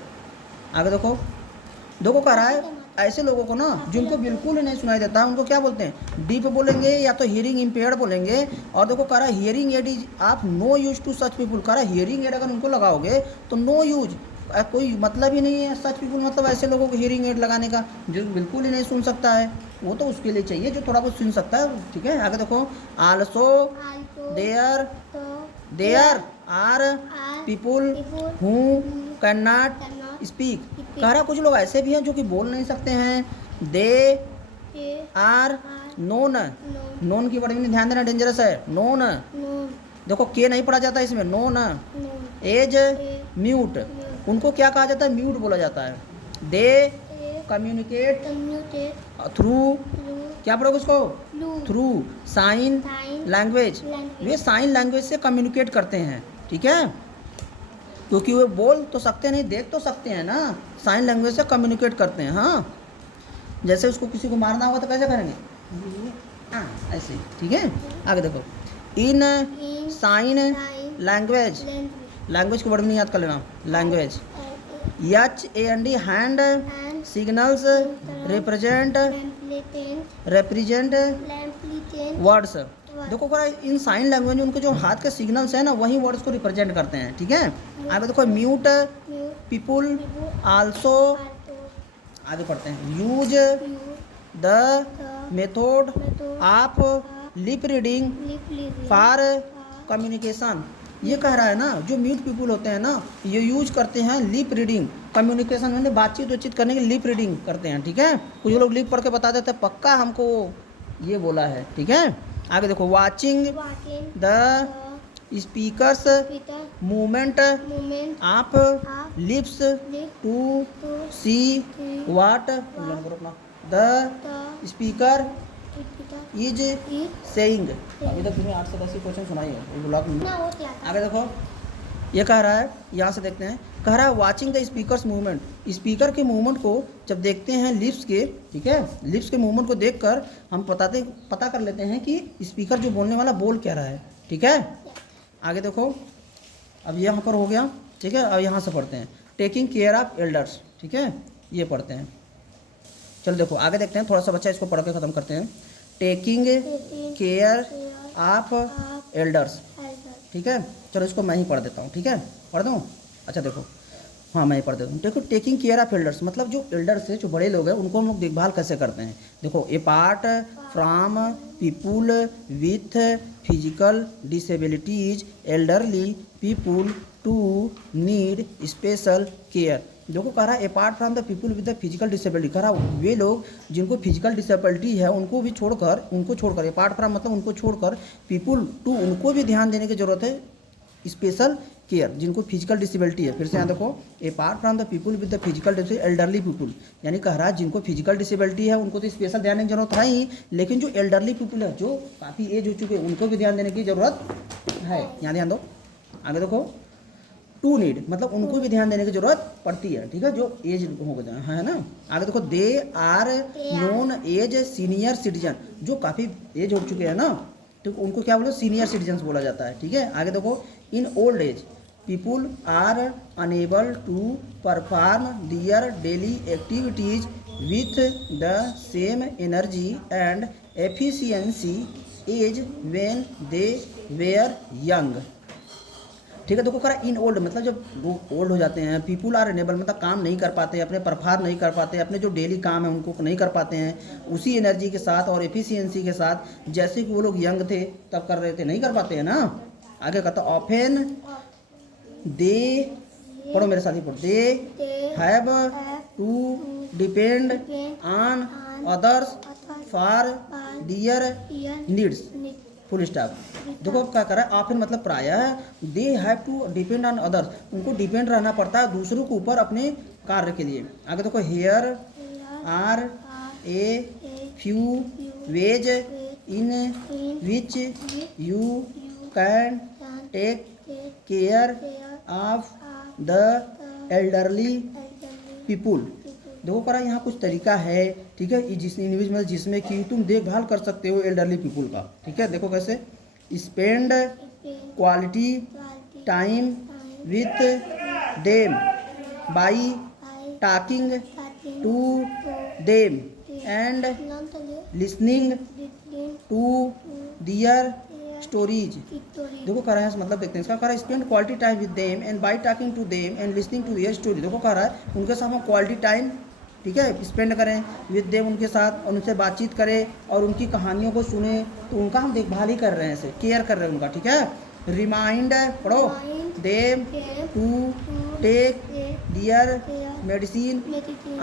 आगे देखो कह रहा है ऐसे लोगों को ना जिनको बिल्कुल नहीं सुनाई देता है उनको क्या बोलते हैं? डीप बोलेंगे या तो हियरिंग इम्पेयर्ड बोलेंगे। और देखो कह रहा है hearing aid is of no use to such people. कह रहा है हियरिंग एड अगर उनको लगाओगे तो नो यूज कोई मतलब ही नहीं है। सच पीपुल मतलब ऐसे लोगों को हियरिंग एड लगाने का जो बिल्कुल ही नहीं सुन सकता है, वो तो उसके लिए चाहिए जो थोड़ा बहुत सुन सकता है, ठीक है। आगे देखो also there are people who can not speak. कह रहा कुछ लोग ऐसे भी हैं जो कि बोल नहीं सकते हैं। दे आर नोन, नोन की वर्ड में ध्यान देना डेंजरस है। नोन देखो के नहीं पढ़ा जाता इसमें, नोन। एज म्यूट, उनको क्या कहा जाता है? म्यूट बोला जाता है। दे कम्युनिकेट थ्रू, क्या पढ़ोगे उसको? Through sign language. वे साइन लैंग्वेज से कम्युनिकेट करते हैं, ठीक है, क्योंकि वे बोल तो सकते नहीं, देख तो सकते हैं ना, साइन लैंग्वेज से कम्युनिकेट करते हैं। हाँ, जैसे उसको किसी को मारना होगा तो कैसे करेंगे? हाँ ऐसे, ठीक है। आगे देखो इन साइन लैंग्वेज, लैंग्वेज को वर्ड में याद कर लेना, language. HAND hand signals represent words. देखो इन साइन लैंग्वेज में उनके जो हाथ के सिग्नल्स हैं ना वही वर्ड्स को रिप्रेजेंट करते हैं, ठीक है। आगे देखो म्यूट पीपुल आल्सो, आगे पढ़ते हैं use the method of lip reading for communication. ये कह रहा है ना जो म्यूट पीपुल होते हैं ना ये यूज करते हैं लिप रीडिंग, कम्युनिकेशन में बातचीत करने के लिए लिप रीडिंग करते हैं, ठीक है। कुछ लोग लिप पढ़ के बता देते हैं पक्का हमको ये बोला है, ठीक है। आगे देखो watching the speaker's movement of lips to see what the speaker is saying. अभी तक तुम्हें 8 से 10 क्वेश्चन सुनाई है ब्लॉक में। आगे देखो ये कह रहा है, यहाँ से देखते हैं, कह रहा है watching the speaker's movement. Speaker के मूवमेंट को जब देखते हैं लिप्स के, ठीक है, लिप्स के मूवमेंट को देखकर हम पता कर लेते हैं कि स्पीकर जो बोलने वाला बोल क्या रहा है, ठीक है। आगे देखो अब यहाँ पर हो गया, ठीक है। अब यहाँ से पढ़ते हैं टेकिंग केयर ऑफ एल्डर्स, ठीक है, ये पढ़ते हैं। चलो देखो आगे देखते हैं, थोड़ा सा बच्चा इसको पढ़ के ख़त्म करते हैं। टेकिंग केयर ऑफ एल्डर्स, ठीक है। चलो इसको मैं ही पढ़ देता हूँ, ठीक है, पढ़ दूँ? अच्छा देखो, हाँ मैं ही पढ़ देता हूँ। देखो टेकिंग केयर ऑफ एल्डर्स मतलब जो एल्डर्स है, जो बड़े लोग हैं, उनको हम लोग देखभाल कैसे करते हैं। देखो apart from people with physical disabilities elderly people too need special care. देखो कह रहा है apart from the people with the physical disability, कह रहा वे लोग जिनको फिजिकल डिसेबिलिटी है उनको छोड़कर अपार्ट फ्रॉम मतलब उनको छोड़कर पीपुल टू उनको भी ध्यान देने की ज़रूरत है स्पेशल केयर, जिनको फिजिकल डिसेबिलिटी है। फिर से यहाँ देखो apart from the people with the physical disability elderly people, यानी कह रहा है जिनको फिजिकल डिसेबिलिटी है उनको तो स्पेशल ध्यान देने की जरूरत है ही, लेकिन जो एल्डरली पीपल है जो काफ़ी एज हो चुके हैं उनको भी ध्यान देने की ज़रूरत है। यहाँ ध्यान दो। आगे देखो टू नीड मतलब उनको भी ध्यान देने की जरूरत पड़ती है, ठीक है, जो एज हो गए है ना। आगे देखो they are known as senior citizen, जो काफ़ी एज हो चुके हैं ना, तो उनको क्या बोलो? सीनियर सिटीजन बोला जाता है, ठीक है। आगे देखो in old age people are unable to perform their daily activities with the same energy and efficiency as when they were young. ठीक है, देखो करा इन ओल्ड मतलब जब लोग ओल्ड हो जाते हैं, पीपुल आर अनेबल मतलब काम नहीं कर पाते, अपने परफॉर्म नहीं कर पाते, अपने जो डेली काम है उनको नहीं कर पाते हैं उसी एनर्जी के साथ और एफिशिएंसी के साथ जैसे कि वो लोग यंग थे तब कर रहे थे, नहीं कर पाते हैं ना। आगे कहता ऑफेन दे, पढ़ो मेरे साथ ही पढ़ो, they have to depend on others for their needs, full stop. देखो क्या कर रहा है, ऑफन मतलब प्रायः, they have to depend on others, उनको डिपेंड रहना पड़ता है दूसरों के ऊपर अपने कार्य के लिए। आगे देखो here are a few ways in which you can take care of the elderly people. देखो करा यहाँ कुछ तरीका है, ठीक है, जिस इंडिविजुअल जिसमें कि तुम देखभाल कर सकते हो एल्डरली पीपुल का। ठीक है, देखो कैसे, spend quality time with them by talking to them and listening to their stories. देखो कह रहा है मतलब देखते हैं इसका, कह रहा है spend quality time with them and by talking to them and listening to their story. देखो कह रहा है उनके साथ हम क्वालिटी टाइम, ठीक है, स्पेंड करें विद देम, उनके साथ, और उनसे बातचीत करें और उनकी कहानियों को सुने, तो उनका हम देखभाल ही कर रहे हैं, ऐसे केयर कर रहे हैं उनका। ठीक है, रिमाइंड पढ़ो them to take their medicine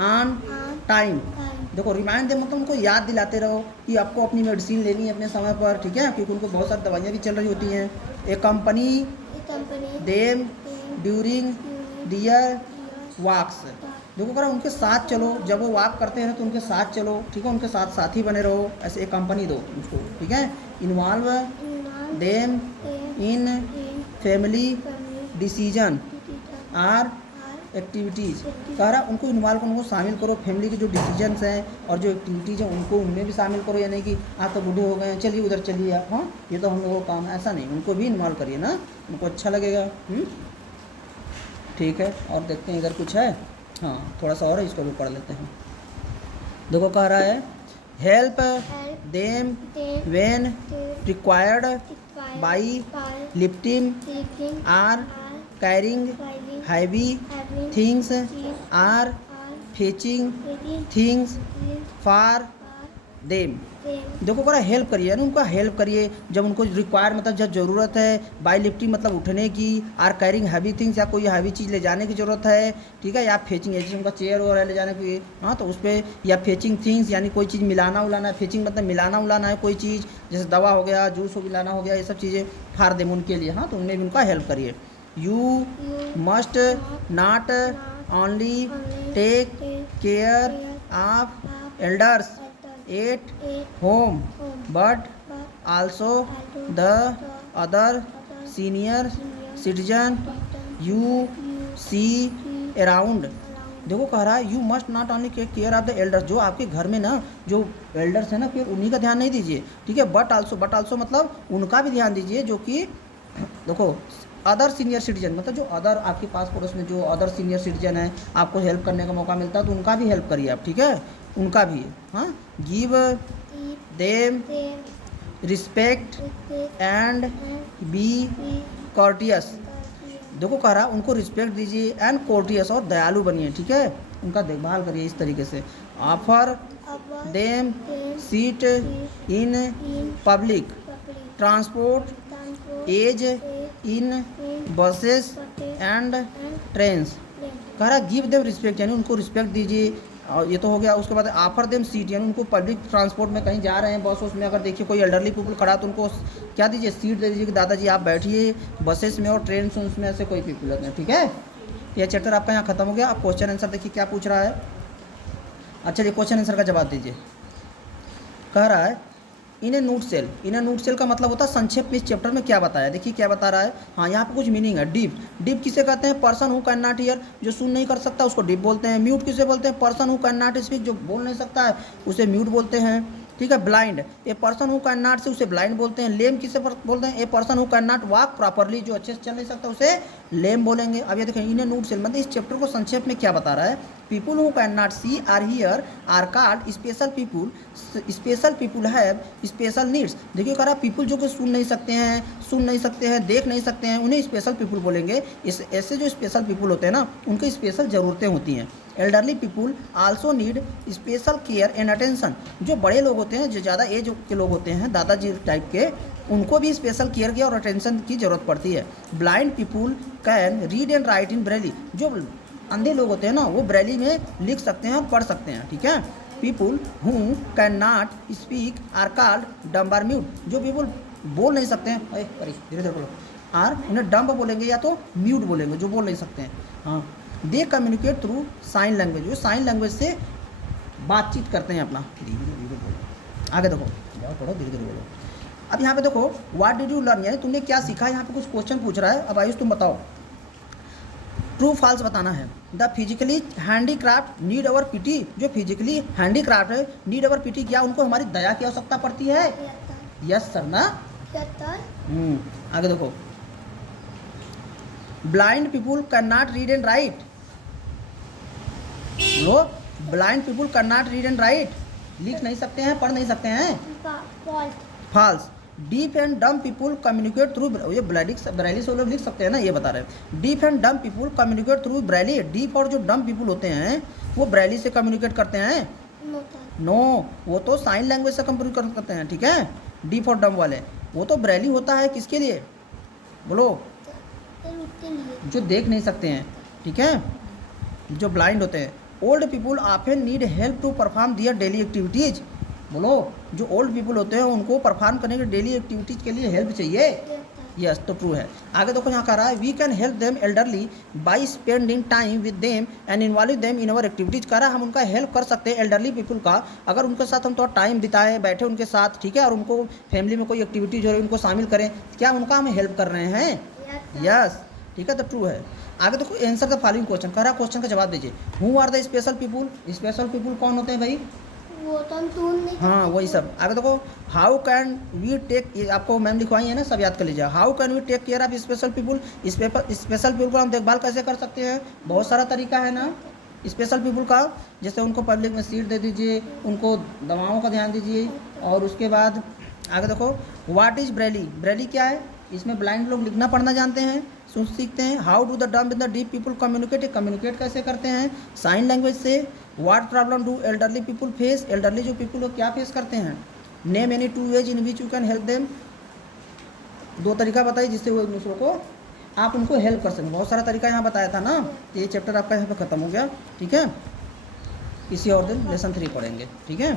on time. देखो रिमाइंड देम मतलब उनको याद दिलाते रहो कि आपको अपनी मेडिसिन लेनी है अपने समय पर, ठीक है, क्योंकि उनको बहुत सारी दवाइयाँ भी चल रही होती हैं। ए कंपनी देम ड्यूरिंग दियर वॉक्स। देखो करा उनके साथ चलो, जब वो वॉक करते हैं तो उनके साथ चलो, ठीक है, उनके साथ साथी बने रहो, ऐसे एक कंपनी दो उसको। ठीक है, involve them in family decision or activities. कह रहा उनको इन्वॉल्व करो, उनको शामिल करो, फैमिली के जो डिसीजंस हैं और जो एक्टिविटीज़ हैं उनको उनमें भी शामिल करो। यानी कि आप तो बूढ़े हो गए हैं, चलिए उधर चलिए आप, हाँ ये तो हम लोगों का काम है, ऐसा नहीं, उनको भी इन्वॉल्व करिए ना, उनको अच्छा लगेगा। ठीक है, और देखते हैं इधर कुछ है, हाँ थोड़ा सा और है, इसको भी पढ़ लेते हैं। देखो कह रहा है help them when required by lifting or carrying heavy things or fetching things for them. देखो करा हेल्प करिए ना, उनका हेल्प करिए जब उनको रिक्वायर मतलब जब ज़रूरत है, बाई लिफ्टिंग मतलब उठने की, आर कैरिंग हैवी थिंग्स या कोई हैवी चीज़ ले जाने की ज़रूरत है, ठीक है, या फेचिंग जैसे उनका चेयर वगैरह ले जाने की, हाँ तो उस पर, या फेचिंग थिंग्स यानी कोई चीज़ मिलाना उलाना, फेचिंग मतलब मिलाना उलाना है कोई चीज़, जैसे दवा हो गया, जूस हो मिलाना हो गया, ये सब चीज़ें फार देम उनके लिए, हाँ तो उनमें भी उनका हेल्प करिए। You must not only take care of elders at home but also the other senior citizen you see around. देखो कह रहा है you must not only care of the elders, जो आपके घर में ना जो एल्डर्स है ना, फिर उन्हीं का ध्यान नहीं दीजिए, ठीक है, बट आल्सो मतलब उनका भी ध्यान दीजिए, जो कि देखो अदर सीनियर सिटीजन मतलब जो अदर आपके पास पड़ोस में जो अदर सीनियर सिटीजन है, आपको हेल्प करने का मौका मिलता है तो उनका भी हेल्प करिए आप, ठीक है, उनका भी, हाँ। Give them respect and be courteous. देखो कह रहा उनको रिस्पेक्ट दीजिए एंड कोर्टियस और दयालु बनिए, ठीक है, उनका देखभाल करिए इस तरीके से। Offer them seat in public transport as in buses and trains. कह रहा गिव देम रिस्पेक्ट यानी उनको रिस्पेक्ट दीजिए, और ये तो हो गया। उसके बाद ऑफर देम सीट यानी उनको पब्लिक ट्रांसपोर्ट में कहीं जा रहे हैं, बस उसमें अगर देखिए कोई एल्डरली पीपल खड़ा तो उनको क्या दीजिए, सीट दे दीजिए कि दादाजी आप बैठिए, बसेस में और ट्रेन में ऐसे कोई पीपल होते हैं, ठीक है। यह चैप्टर आपका यहाँ खत्म हो गया। अब क्वेश्चन आंसर देखिए क्या पूछ रहा है। अच्छा ये क्वेश्चन आंसर का जवाब दीजिए। कह रहा है इन ए नोट सेल, इन ए नोट सेल का मतलब होता है संक्षेप में इस चैप्टर में क्या बताया। देखिए क्या बता रहा है, हाँ यहाँ पे कुछ मीनिंग है। डीप, डीप किसे कहते हैं, person who can not here, जो सुन नहीं कर सकता उसको डीप बोलते हैं। म्यूट किसे बोलते हैं, person who can not speak, जो बोल नहीं सकता है उसे म्यूट बोलते हैं। ठीक है। Blind, a person who can not see, उसे ब्लाइंड बोलते हैं। लेम किसे बोलते हैं? A person who can not walk properly, जो अच्छे से चल नहीं सकता उसे लेम बोलेंगे। अब ये देखें, इन ए नूट सेल, मतलब इस चैप्टर को संक्षेप में क्या बता रहा है? People who can not see or hear are called special people. Special people have special needs. देखिए कह रहा, पीपुल जो कि सुन नहीं सकते हैं, देख नहीं सकते हैं, उन्हें स्पेशल पीपुल बोलेंगे। ऐसे जो स्पेशल पीपुल होते हैं ना, उनकी स्पेशल ज़रूरतें होती हैं। Elderly people also need special care and attention. जो बड़े लोग होते हैं, जो ज़्यादा एज के लोग होते हैं, दादाजी टाइप के, उनको भी स्पेशल केयर की और अटेंशन की ज़रूरत पड़ती है। Blind people can read and right in Braille. जो अंधे लोग होते हैं ना, वो ब्रेली में लिख सकते हैं और पढ़ सकते हैं, ठीक है। People who can not speak are called dumb or mute. जो पीपुल बोल नहीं सकते हैं, धीरे धीरे बोलो, आर उन्हें डम्ब बोलेंगे या तो म्यूट बोलेंगे, जो बोल नहीं सकते हैं। हाँ, they communicate through sign language. वो साइन लैंग्वेज से बातचीत करते हैं अपना। धीरे धीरे बोलो, आगे देखो, जाओ पढ़ो, धीरे धीरे बोलो। अब यहाँ पे देखो, व्हाट डिड यू लर्न, यानी तुमने क्या सीखा। यहाँ पे कुछ क्वेश्चन पूछ रहा है। अब आयुष तुम बताओ, ट्रू फॉल्स बताना है। द फिजिकली हैंडीक्राफ्ट नीड अवर पिटी। जो फिजिकली हैंडीक्राफ्ट है, नीड अवर पिटी, क्या उनको हमारी दया की आवश्यकता पड़ती है? यस सर ना। आगे देखो, blind people can not read and right. Low, blind people can not read and right, लिख नहीं सकते हैं, पढ़ नहीं सकते हैं। फॉल्स। डीफ एंड डम पीपुल कम्युनिकेट थ्रू, ये ब्रेली से लोग लिख सकते हैं ना, ये बता रहे हैं। डीफ एंड डम people communicate through Braille. Deaf और जो डम पीपुल होते हैं, वो ब्रेली से कम्युनिकेट करते हैं? नो, वो तो साइन लैंग्वेज से कम्युनिकेट करते हैं, ठीक है। डीफ और डम वाले, वो तो ब्रेली होता है किसके लिए? बोलो, जो देख नहीं सकते हैं, ठीक है, जो ब्लाइंड होते हैं। Old people often need help to perform their daily activities. बोलो, जो ओल्ड पीपुल होते हैं उनको परफॉर्म करने के डेली एक्टिविटीज़ के लिए हेल्प चाहिए। यस, तो ट्रू है। आगे देखो, यहाँ कह रहा है, we can help them elderly by spending time with them and involve them in our activities. कह रहा है, हम उनका हेल्प कर सकते हैं एल्डरली पीपुल का, अगर उनके साथ हम थोड़ा टाइम बिताएं, बैठे उनके साथ, ठीक है, और उनको फैमिली में कोई एक्टिविटी जो है उनको शामिल करें, क्या उनका हम हेल्प कर रहे हैं? यस, ठीक है, तो ट्रू है। आगे देखो, आंसर द फॉलोइंग क्वेश्चन। कह रहा, क्वेश्चन का जवाब दीजिए। Who are the special people. Special people कौन होते हैं भाई? वो तो हम ढूंढ नहीं सकते। हाँ, वही सब। आगे देखो, हाउ कैन वी टेक, ये आपको मैम लिखवाई है ना, सब याद कर लीजिए। How can we take care of special people. Special people को हम देखभाल कैसे कर सकते हैं? बहुत सारा तरीका है ना स्पेशल पीपुल का। जैसे उनको पब्लिक में सीट दे दीजिए, उनको दवाओं का ध्यान दीजिए। और उसके बाद आगे देखो, व्हाट इज़ ब्रेली। ब्रेली क्या है? इसमें ब्लाइंड लोग लिखना पढ़ना जानते हैं, सुन सीखते हैं। हाउ डू द डम with the deep people communicate, communicate कैसे करते हैं? साइन लैंग्वेज से। What problem do elderly people face, elderly जो पीपुल लोग क्या फेस करते हैं? Name any two ways in which you can help them. दो तरीका बताइए जिससे वो एक दूसरों को आप उनको हेल्प कर सकें। बहुत सारा तरीका यहाँ बताया था ना। ये चैप्टर आपका यहाँ पे ख़त्म हो गया, ठीक है। किसी और दिन लेसन 3 पढ़ेंगे, ठीक है।